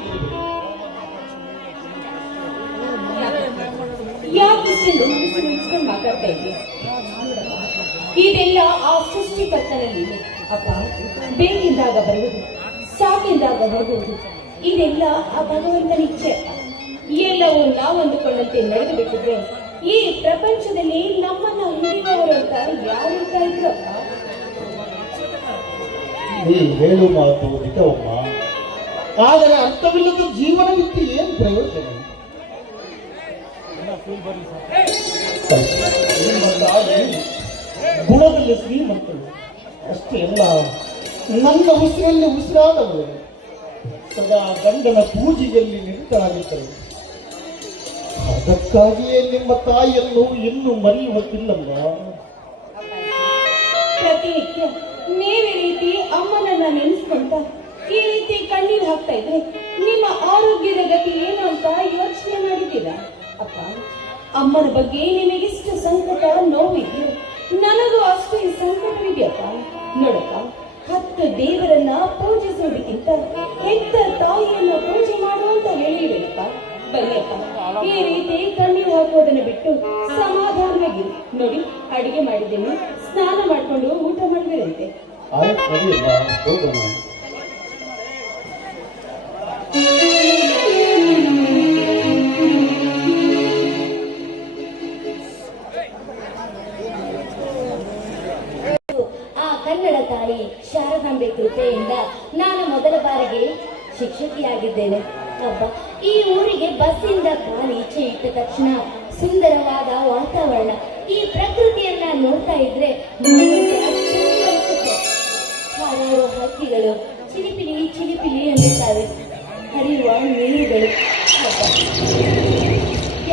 ಯಾಕೆ ನಿಲ್ಸ್ಕೊಂಡು ಮಾತಾಡ್ತಾ ಇದ್ದೆ? ಇದೆಲ್ಲ ಆ ಸೃಷ್ಟಿಕರ್ತನಲ್ಲಿ ಅಪ್ಪ. ಬೇಕಿದ್ದಾಗ ಬರುವುದು, ಸಾಕಿದ್ದಾಗ ಹೋಗುವುದು, ಇದೆಲ್ಲ ಆ ಭಗವಂತನ ಇಚ್ಛೆ. ಎಲ್ಲವೂ ನಾವು ಅಂದುಕೊಂಡಂತೆ ನಡೆದು ಬಿಟ್ಟಿದ್ರೆ ಈ ಪ್ರಪಂಚದಲ್ಲಿ ನಮ್ಮನ್ನ ಹಿಡಿಯುವವರು ಅಂತ ಯಾರಿರ್ತಾ ಇದ್ರಪ್ಪ? ನೀ ಹೇಳು ಮಾತು ನಿಜವಮ್ಮ, ಆದರೆ ಅರ್ಥವಿಲ್ಲದ ಜೀವನವಿತ್ತು ಏನು ಪ್ರಯೋಜನ? ನಿಮ್ಮ ತಾಯಿ ಗುಣದಲ್ಲಿ ಶ್ರೀಮಂತರು ಅಷ್ಟೇ ಅಲ್ಲ, ನನ್ನ ಉಸಿರಲ್ಲಿ ಉಸಿರಾದವರು. ಸದಾ ಗಂಡನ ಪೂಜೆಯಲ್ಲಿ ನಿರತರಾಗಿದ್ದರು. ಅದಕ್ಕಾಗಿಯೇ ನಿಮ್ಮ ತಾಯಿಯನ್ನು ಇನ್ನೂ ಮರೆಯುವುದಿಲ್ಲಮ್ಮ. ಪ್ರತಿನಿತ್ಯ ನೀವೇ ರೀತಿ ಅಮ್ಮನನ್ನ ನೆನೆಸ್ಕೊಂತ ಈ ರೀತಿ ಕಣ್ಣೀರು ಹಾಕ್ತಾ ಇದ್ರೆ ನಿಮ್ಮ ಆರೋಗ್ಯದ ಗತಿ ಏನು ಅಂತ ಯೋಚನೆ ಮಾಡಿದ್ದೀರಾ ಅಪ್ಪ? ಅಮ್ಮನ ಬಗ್ಗೆ ನಿಮಗಿಷ್ಟು ಸಂಕಟ ನೋವಿದ್ಯೋ ನನಗೂ ಅಷ್ಟೇ ಸಂಕಟವಿದೆಯಪ್ಪ. ನೋಡಪ್ಪ, 10 ದೇವರನ್ನ ಪೂಜಿಸುವುದಕ್ಕಿಂತ ಹೆತ್ತ ತಾಯಿಯನ್ನ ಪೂಜೆ ಮಾಡುವಂತ ಹೇಳಿಲ್ವೇನಪ್ಪ? ಬನ್ನಿಯಪ್ಪ, ಈ ರೀತಿ ಕಣ್ಣೀರು ಹಾಕೋದನ್ನ ಬಿಟ್ಟು ಸಮಾಧಾನವಾಗಿರಿ. ನೋಡಿ, ಅಡಿಗೆ ಮಾಡಿದ್ದೇನೆ, ಸ್ನಾನ ಮಾಡ್ಕೊಂಡು ಊಟ ಮಾಡಿದಿರಂತೆ. ಹೋಗೋಣ. ಆ ಕನ್ನಡ ತಾಯಿ ಶಾರದಾಂಬೆ ಕೃಪೆಯಿಂದ ನಾನು ಮೊದಲ ಬಾರಿಗೆ ಶಿಕ್ಷಕಿಯಾಗಿದ್ದೇನೆ. ಹಬ್ಬ, ಈ ಊರಿಗೆ ಬಸ್ಸಿಂದ ಕಾಲೀಚೆ ಇಟ್ಟ ತಕ್ಷಣ ಸುಂದರವಾದ ವಾತಾವರಣ, ಈ ಪ್ರಕೃತಿಯನ್ನ ನೋಡ್ತಾ ಇದ್ರೆ ಹಾರಾಡೋ ಹಕ್ಕಿಗಳು ಚಿಲಿಪಿಲಿ ಚಿಲಿಪಿಲಿ ಅನ್ನುತ್ತವೆ, ಹರಿಯುವ ನೀರುಗಳು.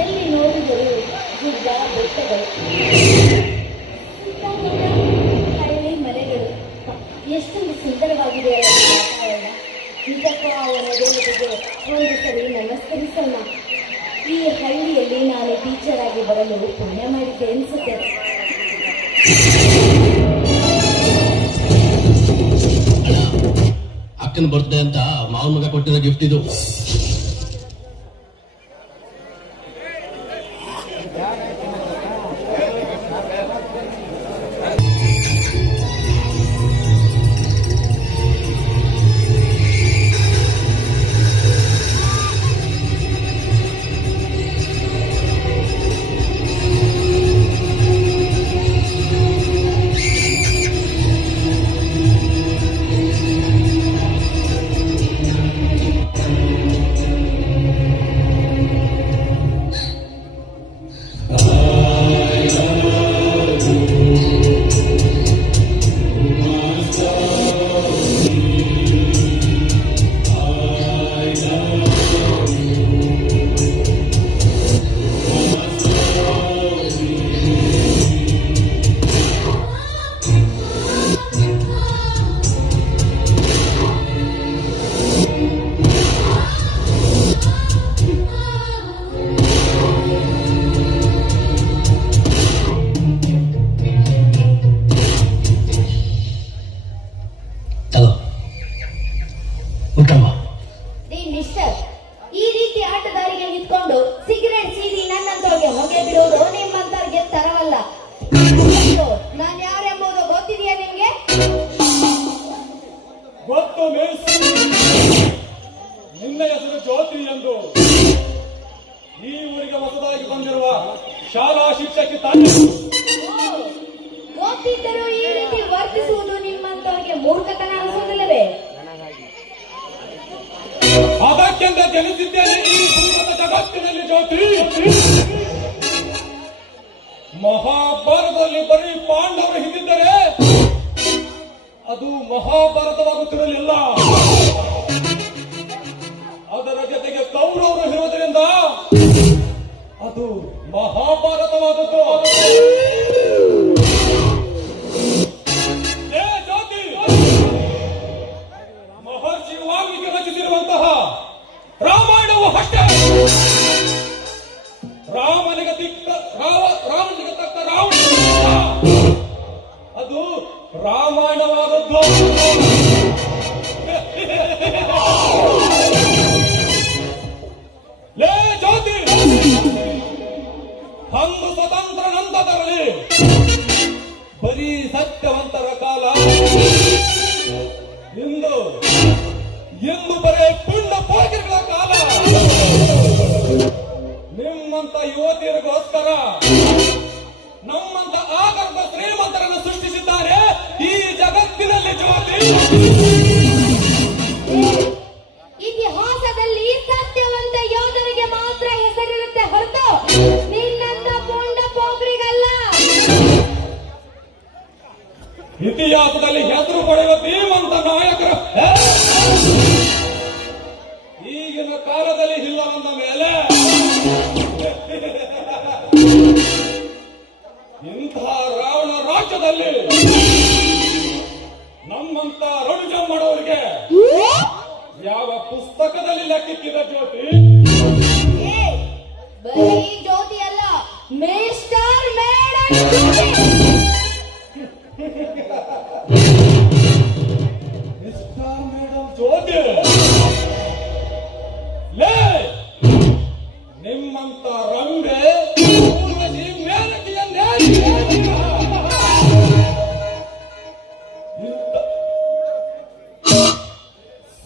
ಎಲ್ಲಿ ನೋಡಿದರೂ ಗುಡ್ಡ ಬೆಟ್ಟಗಳು, ಹಳ್ಳಿ ಮನೆಗಳು. ಎಷ್ಟೊಂದು ಸುಂದರವಾಗಿದೆ ವಾತಾವರಣ. ನಿಜಕ್ಕೂ ಅವನ ದೇವತೆಗೆ ಒಂದು ಸರಿ ನಮಸ್ಕರಿಸೋಣ. ಈ ಹಳ್ಳಿಯಲ್ಲಿ ನಾನು ಟೀಚರ್ ಆಗಿ ಬರಲು ಪುಣ್ಯ ಮಾಡಿದ್ದೆ ಅನಿಸುತ್ತೆ. ಅಕ್ಕನ ಬರ್ತ್ಡೇ ಅಂತ ಮಾವನ ಮಗ ಕೊಟ್ಟಿರೋ ಗಿಫ್ಟ್ ಇದು. ಮಿಸ್ಟರ್, ಈ ರೀತಿ ಆಟದಾರಿಗೆ ನಿಂತ್ಕೊಂಡು ಸಿಗರೇಟ್ ಸೀದಿ ನನ್ನಂತವ್ರಿಗೆ ಹೊಗೆ ಬಿಡುವುದು ನಿಮ್ಮಂತವ್ರಿಗೆ ತರವಲ್ಲ. ನಾನು ಯಾರೆಂಬುದು ಗೊತ್ತಿದೆಯಾ ನಿಮ್ಗೆ? ಗೊತ್ತು ಮಿಸ್, ನಿನ್ನ ಹೆಸರು ಜ್ಯೋತಿ ಎಂದು. ಈ ಊರಿಗೆ ಹೊಸದಾಗಿ ಬಂದಿರುವ ಶಾಲಾ ಶಿಕ್ಷಕಿ ತಾನೆ. ಗೊತ್ತಿದ್ದರೂ ಈ ರೀತಿ ವರ್ತಿಸುವುದು ನಿಮ್ಮಂತವ್ರಿಗೆ ಮೂರ್ಖತನ ಅನಿಸುವುದಿಲ್ಲವೇ? ಅದಕ್ಕೆಂದ ಜನಿಸಿದ್ದೇನೆ ಈ ಸುಂದರ ಜಗತ್ತಿನಲ್ಲಿ ಜ್ಯೋತಿ. ಮಹಾಭಾರತದಲ್ಲಿ ಬರೀ ಪಾಂಡವರು ಹಿಂದಿದ್ದರೆ ಅದು ಮಹಾಭಾರತವಾಗುತ್ತಿರಲಿಲ್ಲ. ಅದರ ಜೊತೆಗೆ ಕೌರವರು ಇರುವುದರಿಂದ ಅದು ಮಹಾಭಾರತವಾದದ್ದು. ಜ್ಯೋತಿ, ಮಹರ್ಷಿ ವಾಲ್ಮೀಕಿ ರಚಿಸಿರುವಂತಹ ರಾಮಾಯಣವು ಅಷ್ಟೇ. ರಾಮನಿಗೆ ತಕ್ಕ ರಾವಣ ಅದು ರಾಮಾಯಣವಾದದ್ದು. ಲೇ ಜ್ಯೋತಿ, ಹಂದು ಸ್ವತಂತ್ರ ನಂತರದಲ್ಲಿ ಬರೀ ಸತ್ಯವಂತರ ಕಾಲ. ಇಂದು ಬರೇ ಪುಣ್ಯ ಪೋಕಿಗಳ ಕಾಲ. ನಿಮ್ಮಂತ ಯುವತಿಯರಿಗೋಸ್ಕರ ನಮ್ಮಂತ ಆಗರ್ಭ ಶ್ರೀಮಂತರನ್ನು ಸೃಷ್ಟಿಸಿದ್ದಾರೆ ಈ ಜಗತ್ತಿನಲ್ಲಿ ಜ್ಯೋತಿ. ಇತಿಹಾಸದಲ್ಲಿ ಸತ್ಯವಂತ ಯೋಧರಿಗೆ ಮಾತ್ರ ಹೆಸರಿರುತ್ತೆ ಹೊರತು ನಿನ್ನಂತ ಪುಂಡ ಪೋಖ್ರಿಗಲ್ಲ. ಇತಿಹಾಸದಲ್ಲಿ ಹೆಸರು ಪಡೆಯುವ ಧೀಮಂತ ನಾಯಕರು ಈಗಿನ ಕಾಲದಲ್ಲಿ ಇಲ್ಲವಂದ ಮೇಲೆ ಇಂಥ ರಾವಣ ರಾಜ್ಯದಲ್ಲಿ ನಮ್ಮಂತ ರಣಜ ಮಾಡೋರಿಗೆ ಯಾವ ಪುಸ್ತಕದಲ್ಲಿ ಲೆಕ್ಕಿಕ್ಕಿದ ಜ್ಯೋತಿ? ಬರೀ ಜ್ಯೋತಿ ಅಲ್ಲ, ಮಿಸ್ಟರ್ ಮೇಡಮ್ ಜ್ಯೋತಿ. ಲೇ, ನಿಮ್ಮಂತ ರಂಗೆ ಊರ್ವಶಿ ಮೇಲಕಿಯನ್ನೇ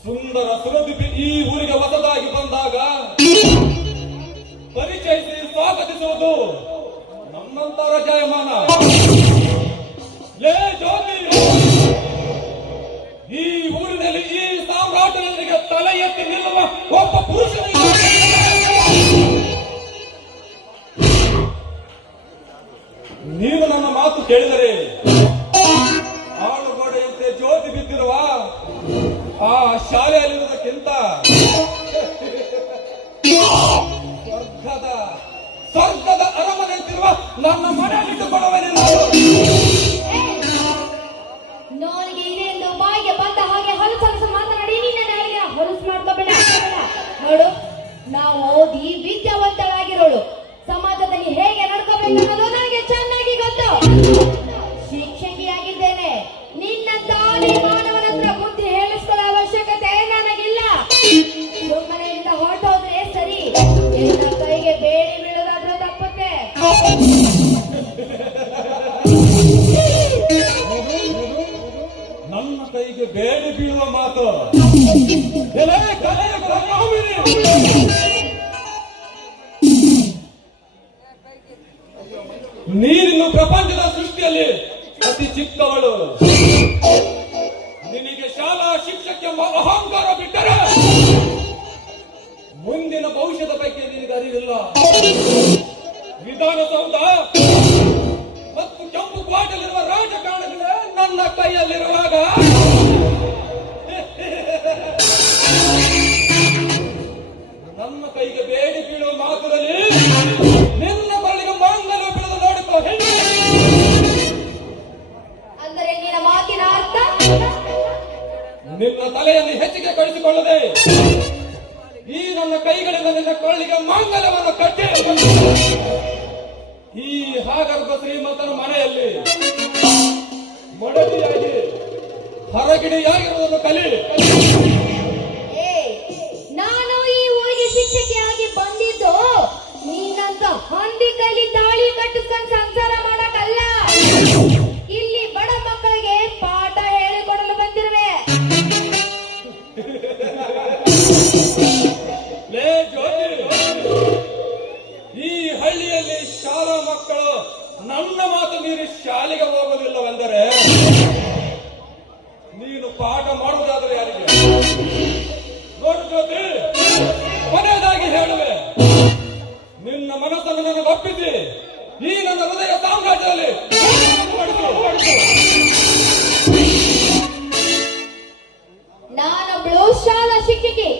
ಸುಂದರ ಸುರದಿಪಿ ಈ ಊರಿಗೆ ಹೊಸದಾಗಿ ಬಂದಾಗ ಪರಿಚಯಿಸಿ ಸ್ವಾಗತಿಸುವುದು ನಮ್ಮಂತರ ಜಯಮಾನ. ಲೇ ಜ್ಯೋತಿ, ಈ ಊರಿನಲ್ಲಿ ಈ ಸಾಮ್ರಾಟನಿಗೆ ತಲೆ ಎತ್ತಿ ನಿಲ್ಲುವ ಒಬ್ಬ ಪುರುಷನಿಗೆ ನೀವು ನನ್ನ ಮಾತು ಕೇಳಿದರೆ ಆಳುಗೋಡೆಯಂತೆ ಜ್ಯೋತಿ ಬಿದ್ದಿರುವ ಆ ಶಾಲೆಯಲ್ಲಿರುವುದಕ್ಕಿಂತ ಸ್ವರ್ಗದ ಅರಮನೆಯಂತಿರುವ ನನ್ನ ಮನೆಯಲ್ಲಿಟ್ಟುಕೊಳ್ಳುವುದಿಲ್ಲ. ನನಗೆ ಇದೇನು ಬಾಯಿಗೆ ಬಂದ ಹಾಗೆ ಹೊಲಸು ಮಾತನಾಡಿ ನಿನ್ನ ನಾಯಿಗೆ ಹೊಲಸು ಮಾಡ್ಕೋಬೇಡ. ನೋಡು, ನಾವು ಓದಿ ವಿದ್ಯಾವಂತರಾಗಿರೋಳು, ಸಮಾಜದಲ್ಲಿ ಹೇಗೆ ನಡ್ಕೋಬೇಕು ಅನ್ನೋದು ನನಗೆ ಚೆನ್ನಾಗಿ ಗೊತ್ತು. ಶಿಕ್ಷಕಿಯಾಗಿದ್ದೇನೆ. ನಿನ್ನ ತಾಳಿ ಮಾನವನ ಹತ್ರ ಬುದ್ಧಿ ಹೇಳಿಸ್ಕೊಳ್ಳೋ ಅವಶ್ಯಕತೆ ಕೈಗೆ ಬೇಡಿ ಬೀಳುವ ಮಾತು. ಎಲೆ ಕಲೆಯ ಕಾಮಿನಿ. ನೀರಿನ ಪ್ರಪಂಚದ ಸೃಷ್ಟಿಯಲ್ಲಿ ಅತಿ ಚಿಕ್ಕವಳು. ನಿನಗೆ ಶಾಲಾ ಶಿಕ್ಷಕ ಎಂಬ ಅಹಂಕಾರ ಬಿಟ್ಟರೆ ಮುಂದಿನ ಭವಿಷ್ಯದ ಬಗ್ಗೆ ನಿನಗೆ ಅರಿವಿಲ್ಲ. ವಿಧಾನಸೌಧ ಮತ್ತು ಕೆಂಪು ಕೋಟೆಯಲ್ಲಿರುವ ರಾಜಕಾರಣಗಳೇ ನನ್ನ ಕೈಯಲ್ಲಿರುವಾಗ ನನ್ನ ಕೈಗೆ ಬೇಡಿ ಬೀಳುವ ಮಾತುಗಳಲ್ಲಿ ನಿನ್ನ ಬಳಿಗೆ ಮಾಂಗಲ್ಯ ಬೆಳೆದು ನೋಡಿಕೋ. ಅಂದರೆ ನಿನ್ನ ಮಾತಿನ ಅರ್ಥ ನಿನ್ನ ತಲೆಯಲ್ಲಿ ಹೆಚ್ಚಿಗೆ ಕಡಿಸಿಕೊಳ್ಳದೆ ಈ ನನ್ನ ಕೈಗಳಿಂದ ನಿನ್ನ ಕೊಳ್ಳಿಗೆ ಮಾಂಗಲ್ಯವನ್ನು ಕಟ್ಟಿ ಈ ಹಾಗರ್ಭ ಶ್ರೀಮಂತನ ಮನೆಯಲ್ಲಿ ಮಡದಿಯಾಗಿ ಹೊರಗಿಡಿಯಾಗಿರುವುದನ್ನು ಕಲಿ. ನಾನು ಈ ಊರಿಗೆ ಶಿಕ್ಷಕಿಯಾಗಿ ಬಂದಿದ್ದು ನೀನಂತ ಹೊಂದಿ ಕೈಲಿ ತಾಳಿ ಕಟ್ಟಿಸ್ಕೊಂಡು ಸಂಸಾರ ಮಾಡಕ್ಕಲ್ಲ, ಇಲ್ಲಿ ಬಡ ಮಕ್ಕಳಿಗೆ ಪಾಠ ಹೇಳಿಕೊಡಲು ಬಂದಿರುವೆ. ಲೇ ಜ್ಯೋತಿ, ಈ ಹಳ್ಳಿಯಲ್ಲಿ ಶಾಲಾ ಮಕ್ಕಳು ನನ್ನ ಮಾತು ಮೀರಿ ಶಾಲೆಗೆ ಹೋಗುವುದಿಲ್ಲವೆಂದರೆ ನೀನು ಪಾಠ ಮಾಡುವುದಾದರೆ ಯಾರಿಗೆ? ನೋಡು ಜ್ಯೋತಿ, ಕೊನೆಯದಾಗಿ ಹೇಳುವೆ, ನಿನ್ನ ಮನಸ್ಸನ್ನು ನನಗೆ ಒಪ್ಪಿಸಿ ಈ ನನ್ನ ಹೃದಯ ಸಾಮ್ರಾಜ್ಯದಲ್ಲಿ ನಾನೊಬ್ಳು ಶಾಲಾ ಶಿಕ್ಷಕಿ,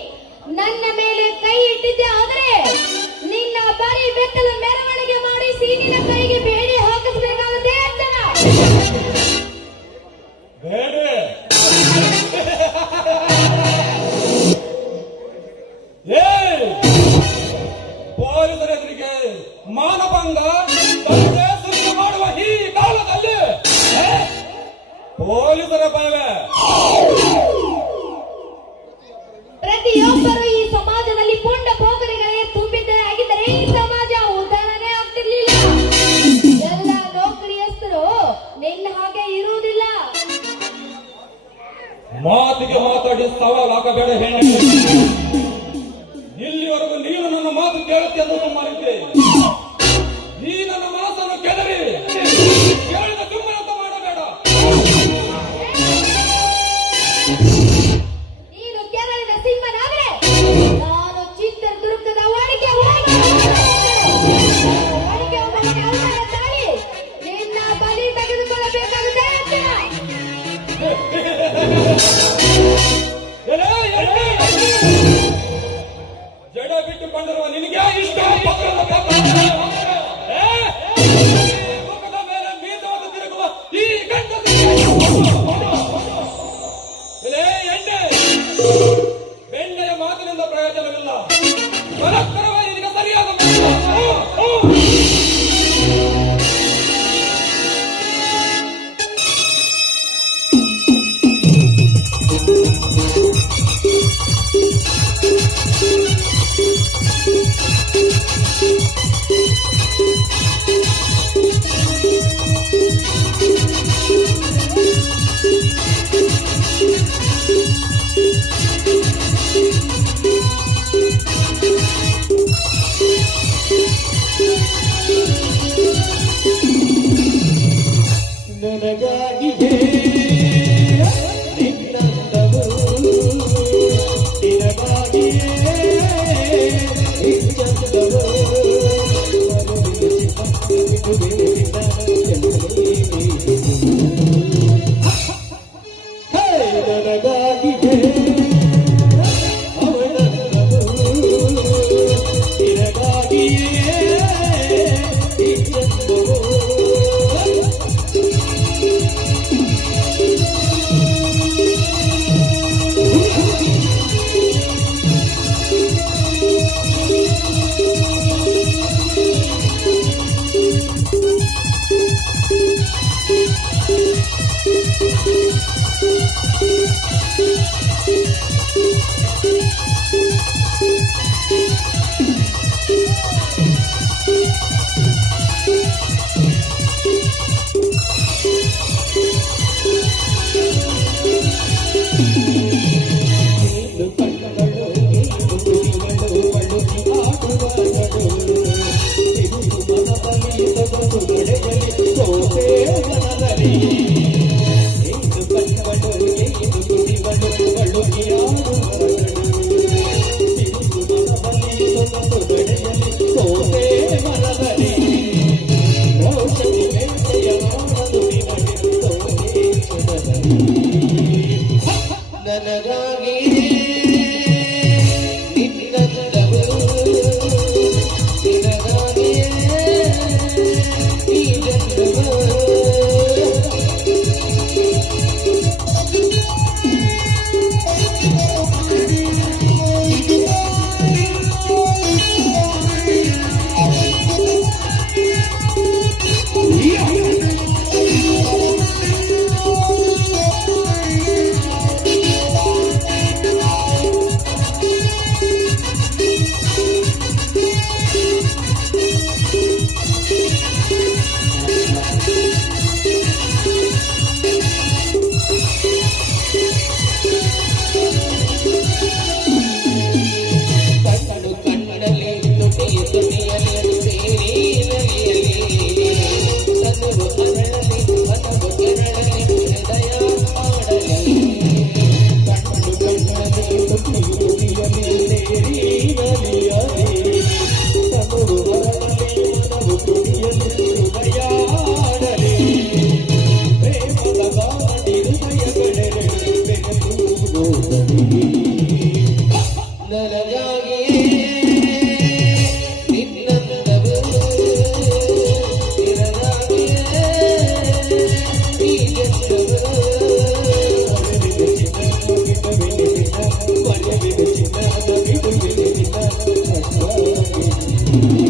ನನ್ನ ಮೇಲೆ ಕೈ ಇಟ್ಟಿದ್ದೆ ಆದರೆ ನಿನ್ನ ಬರೀ ಬೆತ್ತಲು ಮೆರವಣಿಗೆ ಮಾಡಿಸಿ ನಿನ್ನ ಕೈಗೆ ಬೇಡಿ ಹಾಕಿಸಬೇಕಾಗುತ್ತೆ ಅಂತನ. ಬೇಡ. ಪೊಲೀಸರ ಎದುರಿಗೆ ಮಾನಭಂಗ ಸೃಷ್ಟಿ ಮಾಡುವ ಈ ಕಾಲದಲ್ಲಿ ಪೊಲೀಸರ ಭಯವೇ. ಪ್ರತಿಯೊಬ್ಬರು ಈ ಸಮಾಜದಲ್ಲಿ ಪುಂಡ ಭೋಗರಿಗಳೇ ತುಂಬಿದ್ದೇ ಆಗಿದ್ದರೆ ಈ ಸಮಾಜ ಉದ್ಧಾರನೇ ಆಗ್ತಿರ್ಲಿಲ್ಲ. ಎಲ್ಲ ನೌಕರಿಯಸ್ಥರು ನಿನ್ನ ಹಾಗೆ ಇರುವುದಿಲ್ಲ. ಮಾತಿಗೆ ಮಾತಾಡಿ ಸವಾಲಾಗಬೇಡ ಹೆಣ್ಣು. ಇಲ್ಲಿವರೆಗೂ ನೀನು ನನ್ನ ಮಾತು ಕೇಳುತ್ತೆ ಎಂದು ಸುಮ್ಮನಿದ್ದೆ. ಈ ನನ್ನ ಮನಸ್ಸನ್ನು ಕೆದರಿ ಕೇಳಿದ ಸುಮ್ಮನಂತ ಮಾಡಬೇಡ. ನೀನು ಕೇರಳದ ಸಿಂಹನಾದ್ರೆ ನಾನು ಚಿತ್ರದುರ್ಗದ ಒಳಗೆ ತಾಳಿ ನಿನ್ನ ಬಲಿ ತೆಗೆದುಕೊಳ್ಳಬೇಕಾಗುತ್ತೆ ಅಂತ. ಎಲೆ, ಎಲೆ, ಜಡ ಬಿಟ್ಟುಕೊಂಡಿರುವ ನಿನಗೆ ಇಷ್ಟ ಪತ್ರದ ಮುಖದ ಮೇಲೆ ಮೀಸವಾದ ತಿರುಗುವ ಈ ಗಂಡ ಎಣ್ಣೆ ಬೆಣ್ಣೆಯ ಮಾತಿನಿಂದ ಪ್ರಯೋಜನವಿಲ್ಲ. ಬಲತ್ಕರವಾಗಿ ನಿನಗೆ ಸರಿಯಾದ Thank you.